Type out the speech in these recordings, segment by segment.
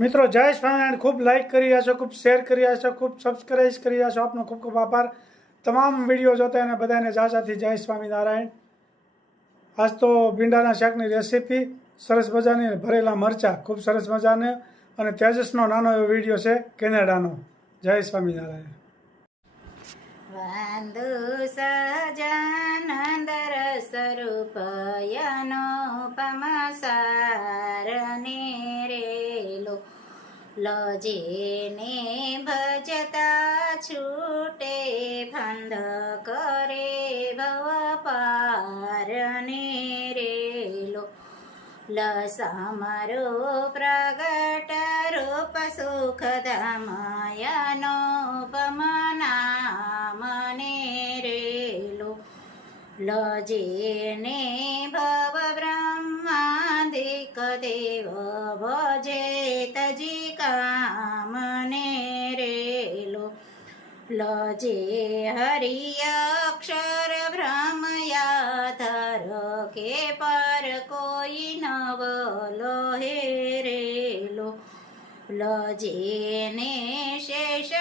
મિત્રો જય સ્વામિનારાયણ, ખૂબ લાઈક કરી રહ્યા છો, ખૂબ શેર કરી રહ્યા છો, ખૂબ સબસ્ક્રાઈબ કરી રહ્યા છો. આપનો ખૂબ ખૂબ આભાર. તમામ વિડીયો જોતા અને બધાને જાજાથી જય સ્વામિનારાયણ. આજ તો ભીંડાના શાકની રેસીપી સરસ મજાની, ભરેલા મરચાં ખૂબ સરસ મજાને, અને તેજસનો નાનો એવો વિડીયો છે કેનેડાનો. જય સ્વામિનારાયણ. વાંદુ સજાનંદર સ્વરૂપયનો પમસારને રેલો લજેને ભજતા છૂટે ફંદ કરે ભવ પારને રેલો લસામરો પ્રગટ રૂપ સુખધામયનો પમના મને રેલો લજેને ભવ બ્રહ્માદિક દેવ ભજે તજી કામને રેલો લજે હરિયક્ષર બ્રહ્મ યાધર કે પર કોઈ નવ લોહે રેલો લજેને શેષ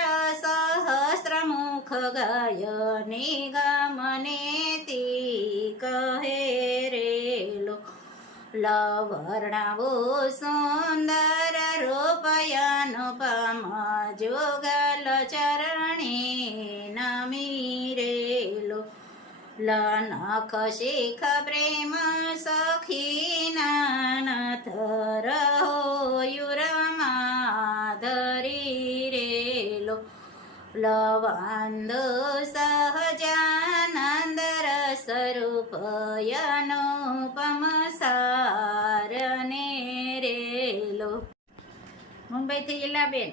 સહસ્રમુખ ગાય નિગમને તી કહે રેલો લવર્ણવો સુંદર રૂપયનુપમ જોગલ ચરણી નમી રેલો લનખ શિખ પ્રેમ સખી નાથ રહોયુરમાધરી રેલો લવંદ સહજાનંદ સ્વરૂપયનુપમ સારને રેલો. મુંબઈથી ઈલાબેન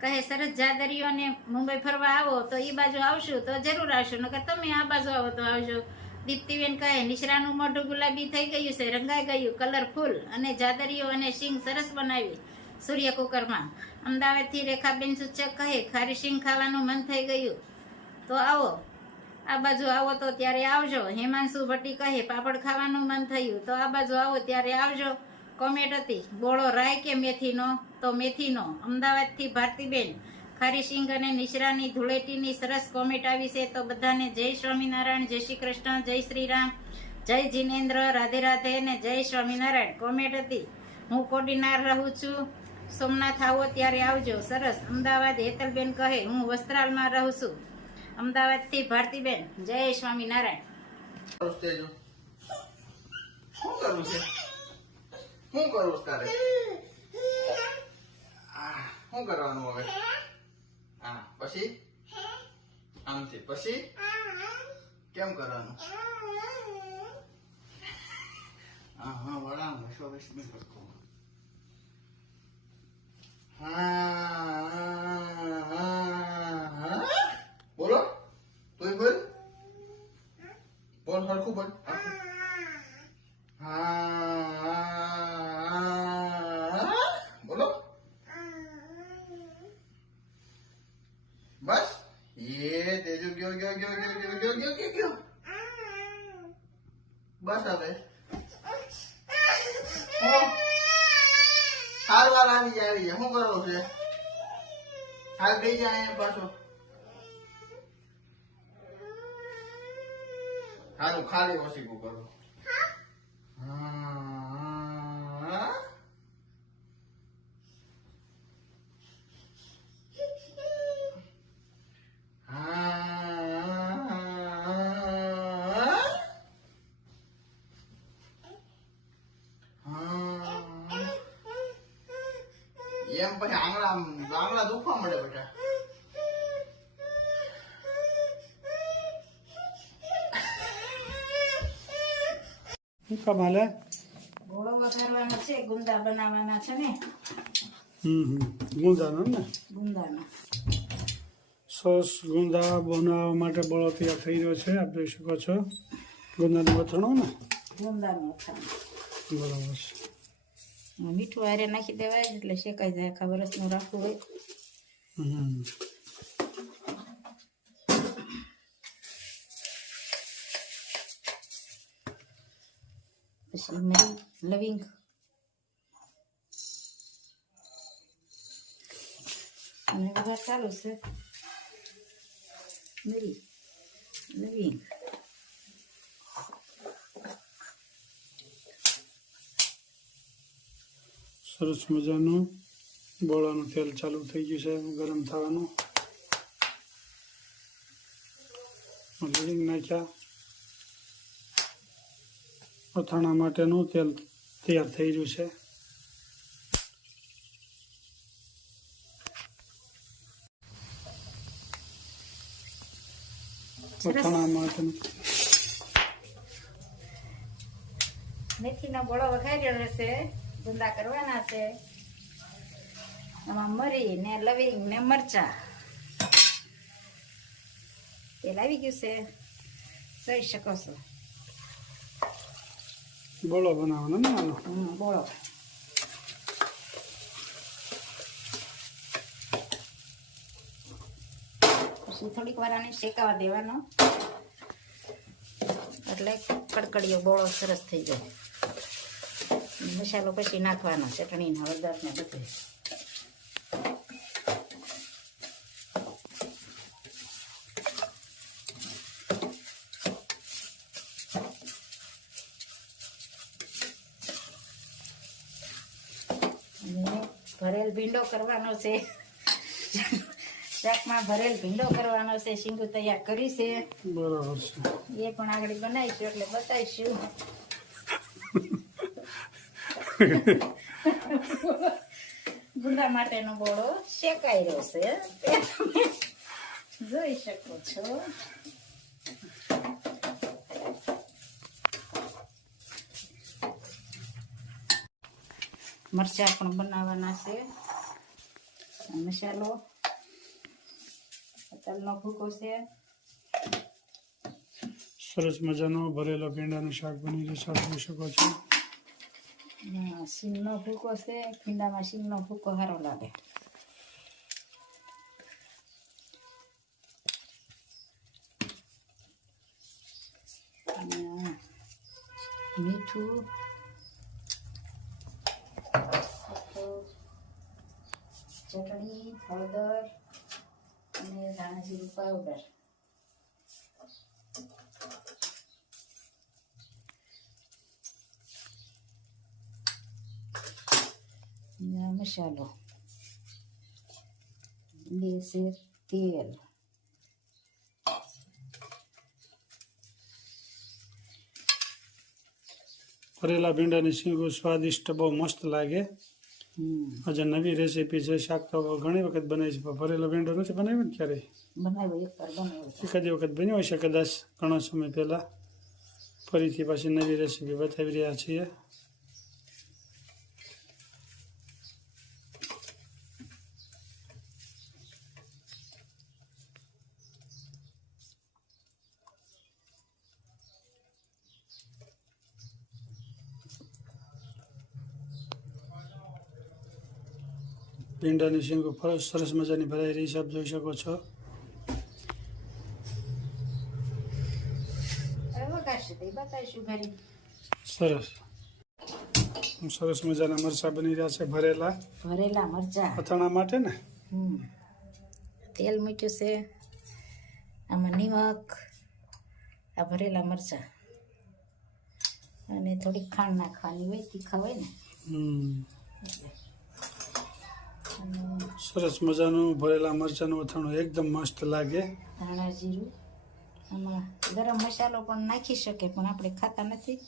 કહે, સરસ જાદરીઓને મુંબઈ ફરવા આવો તો એ બાજુ આવશું તો જરૂર આવશું, નકર તમે આ બાજુ આવો તો આવજો. દીપ્તિબેન કહે, નિશરાનું મોઢું ગુલાબી થઈ ગયું છે, રંગાઈ ગયું, કલરફુલ, અને જાદરીઓ અને સિંગ સરસ બનાવી સૂર્ય કુકરમાં. અમદાવાદથી રેખાબેન સૂચક કહે, ખારી સિંગ ખાવાનું મન થઈ ગયું તો આવો, આ બાજુ આવો તો ત્યારે આવજો. હેમાંશુ ભટ્ટી કહે, પાપડ ખાવાનું મન થયું તો આ બાજુ આવો ત્યારે આવજો. કોમેન્ટ હતી, બોળો રાય કે મેથીનો? તો મેથીનો. અમદાવાદથી ભારતીબેન, ખારી સિંગ અને નિશરાની ધૂળેટીની સરસ કોમેન્ટ આવી છે, તો બધાને જય સ્વામિનારાયણ, જય શ્રી કૃષ્ણ, જય શ્રી રામ, જય જીનેન્દ્ર, રાધે રાધે ને જય સ્વામિનારાયણ. કોમેન્ટ હતી, હું કોડીનાર રહું છું, સોમનાથ આવો ત્યારે આવજો. સરસ. અમદાવાદ હેતલબેન કહે, હું વસ્ત્રાલમાં રહું છું. અમદાવાદથી ભારતીબેન, જય સ્વામિનારાયણ. શું કરું તારે? શું કરવાનું હવે? હા, પછી આમથી પછી કેમ કરવાનું? હા હા વળા મશો બેસ બી કરતો. હા બોલો, તું બોલ, બોલ હરખું બોલ. હા બોલો, બસ. એ તેજુ ગયો ગયો ગયો ગયો ગયો ગયો ગયો ગયો ગયો. બસ હવે સારવાર આવી જાય આવી જાય. શું કરો છે? હાલ થઈ જાય પાછો. સારું, ખાલી ઓછીકું કરો. એમ પછી આંગળા દુખવા મળે બેટા. કમાલે ગોળો વઘારવાનો છે, ગુંદા બનાવવાના છે ને. ગુંદાનો ને, ગુંદાનો સોસ ગુંદા બનાવવા માટે બળો તૈયાર થઈ રહ્યો છે. આપ જોઈ શકો છો ગુંદાનું વથાણું ને. ગુંદાનું વથાણું બરાબર છે. મીઠું હારે નાખી દેવાય એટલે શેકાઈ જાય. આખા વર્ષનું રાખવું હોય. પછી મરી લવિંગ અને વઘાર ચાલુ છે. મરી લવિંગ સરસ મજાનું બોળાનું તેલ ચાલુ થઈ ગયું છે ગરમ થવાનું. લવિંગ નાખ્યા. અથાણા માટેનું તેલ તૈયાર થઈ રહ્યું છે. અથાણા માટેનું મેથીનો ગોળો વઘાર્યો છે. ગુંદા કરવાના છે. આમાં મરી ને લવિંગ ને મરચા તેલ આવી ગયું છે. જોઈ શકો છો. બોળો બનાવવાનો ને આનો. બોળો પછી થોડીક વાર આને શેકાવા દેવાનો એટલે કડકડીયો બોળો સરસ થઈ જાય. મસાલો પછી નાખવાનો ચટણી ને હળદર ને બધું. ભરેલ ભીંડો કરવાનો છે. શાકમાં ભરેલ ભીંડો કરવાનો છે. શીંગું તૈયાર કરી છે. બરાબર છે. એ પણ આગળ બનાવીશું એટલે બતાવીશું. ગુંદા માટેનો બોળો શેકાઈ રહ્યો છે. જોઈ શકો છો. મરચાં પણ બનાવવાના છે. મસાલો તલનો ભૂકો છે. સરસ મજાનો ભરેલો ભીંડાનું શાક બની રહ્યું છે જોઈ શકો છો. સિંગનો ભૂકો છે. ભીંડામાં સિંગનો ભૂકો સારો લાગે. મીઠું ચટણી હળદર અને ધાણા જીરું પાવડર. મસાલો બે છે તેલ. ભરેલા ભીંડાની શીંગું સ્વાદિષ્ટ બહુ મસ્ત લાગે. આજે નવી રેસીપી છે. શાક તો ઘણી વખત બનાવી છે પણ ભરેલો ભીંડો નથી બનાવ્યો ને ક્યારેય. બનાવ્યો એકવાર બનાવ્યો. એકાદ વખત બન્યો હશે કદાચ ઘણા સમય પહેલા. ફરીથી પાછી નવી રેસીપી બતાવી રહ્યા છીએ. ભીંડાની શીંગો સરસ મજાની ભરાઈ રહી છે આપ જોઈ શકો છો. વગાડશે તો બતાવીશું ઘરે. સરસ સરસ મજાના મરચાં બની રહ્યા છે ભરેલા ભરેલા મરચા. અથાણા માટે ને. તેલ મૂક્યું છે. આમાં નિમક. આ ભરેલા મરચા અને થોડીક ખાંડ નાખવાની હોય તીખા હોય ને. સરસ મજાનું ભરેલા મરચાંનું અથાણું એકદમ મસ્ત લાગે. ધાણા જીરું. આમાં ગરમ મસાલો પણ નાખી શકે પણ આપણે ખાતા નથી.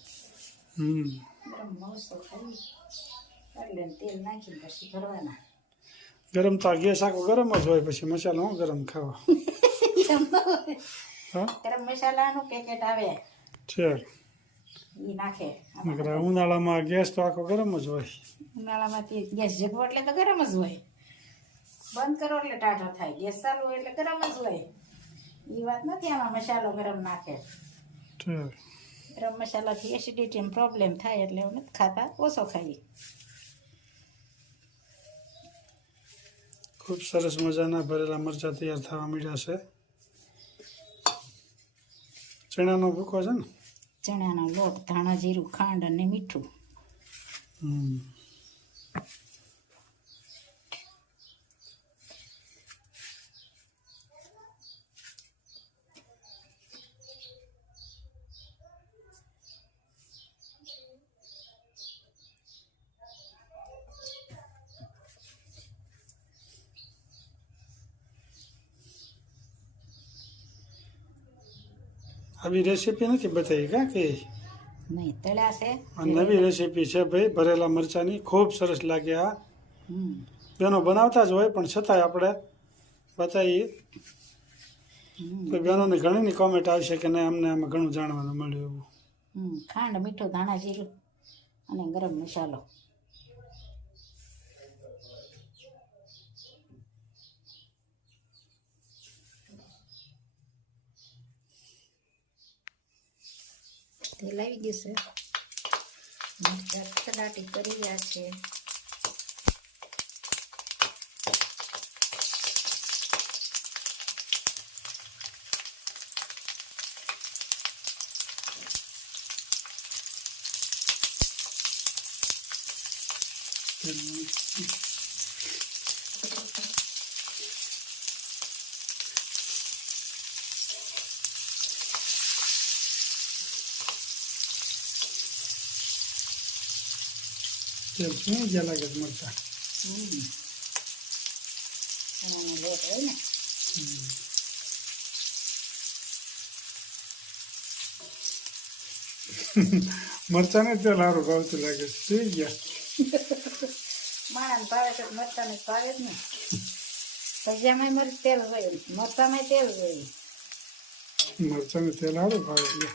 ગરમ મસાલો ખાઈ એટલે તેલ નાખીને પછી ભરવાના. ગરમ તો ગેસ આખો ગરમ જ હોય પછી મસાલો હું ગરમ ખાવા. ગરમ મસાલાનું પેકેટ આવે છે એ નાખે. ઉનાળામાં ગેસ તો આખો ગરમ જ હોય. ઉનાળામાંથી ગેસ જગવો એટલે તો ગરમ જ હોય. બંધ કરો એટલે ટાઢો થાય. ગેસ ચાલુ હોય એટલે ગરમ જ હોય. એ વાત નથી. આમાં મસાલો ગરમ નાખે. ગરમ મસાલાથી એસિડિટી પ્રોબ્લેમ થાય એટલે હું નથી ખાતા. ઓછો ખાઈ. ખૂબ સરસ મજાના ભરેલા મરચાં તૈયાર થવા માંડ્યા છે. ચણાનો ભૂકો છે ને. ચણાનો લોટ, ધાણા જીરું, ખાંડ અને મીઠું. આવી રેસીપી નથી બતાવી કા કે નહીં તળ્યા છે આ નવી રેસીપી છે ભાઈ ભરેલા મરચાંની ખૂબ સરસ લાગે આ હમ બેનો બનાવતા જ હોય પણ છતાંય આપણે બતાવીએ તો બહેનોની ઘણીની કોમેન્ટ આવશે કે નહીં અમને આમાં ઘણું જાણવાનું મળ્યું એવું ખાંડ મીઠું ધાણા જીરું અને ગરમ મસાલો તેલ આવી ગયું છે મરચાં સડાટી કરી રહ્યા છે તેલ શું જ્યાં લાગે છે મરચાં એનો લોટ હોય ને મરચાંને તેલ સારું ભાવતું લાગે છે થઈ ગયા માણાને ભાવે તો મરચાંને ભાવે જ ને ભજીયામાં મરચ તેલ હોય મરચાંમાં તેલ હોય મરચાંને તેલ સારું ભાવે છે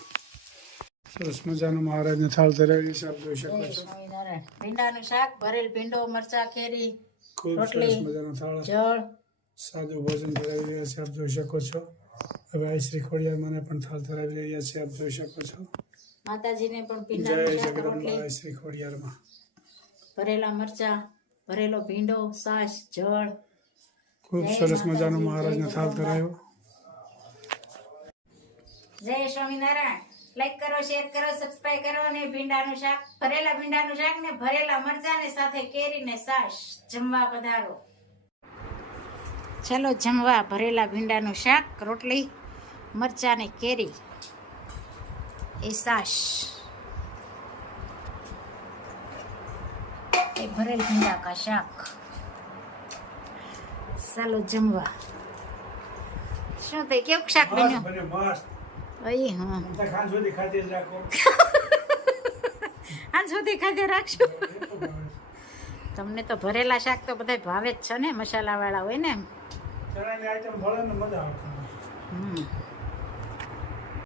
સરસ મજાનું મહારાજને થાળ ધરાવી છે આપ જોઈ શકો જય છો સ્વામિનારાયણ ભીંડાનું શાક ભરેલ ભીંડો મરચાં કેરી ખૂબ રોટલી, સરસ મજાનો થાળ જળ સાદું ભોજન ધરાવી રહ્યા છે આપ જોઈ શકો છો હવે આ શ્રી ખોડિયાર મને પણ થાળ ધરાવી રહ્યા છે આપ જોઈ શકો છો માતાજીને પણ જય ભીંડાનું શાક જગદંબા રોટલી શ્રી ખોડિયારમાં ભરેલા મરચાં ભરેલો ભીંડો છાશ જળ ખૂબ જય સરસ માતાજી, મજાનો જય મહારાજને થાળ જગદંબા. ધરાવ્યો જય સ્વામિનારાયણ લાઈક કરો શેર કરો સબસ્ક્રાઇબ કરો અને ભીંડાનું શાક ભરેલા ભીંડાનું શાક ને ભરેલા મરચાં ને સાથે કેરી ને છાશ જમવા પધારો ચલો જમવા ભરેલા ભીંડાનું શાક રોટલી મરચાં ને કેરી એ છાશ એ ભરેલ ભીંડા કા શાક ચાલો જમવા શું થઈ કેવું શાક બન્યું મસ્ત અઈ હા ખાન સુધી ખાતી જ રાખો આજ સુધી ખાધે રાખશું તમને તો ભરેલા શાક તો બધા ભાવે જ છે ને મસાલા વાળા હોય ને ચણાની આઈટમ ભળે ને મજા આવે ખાવાની.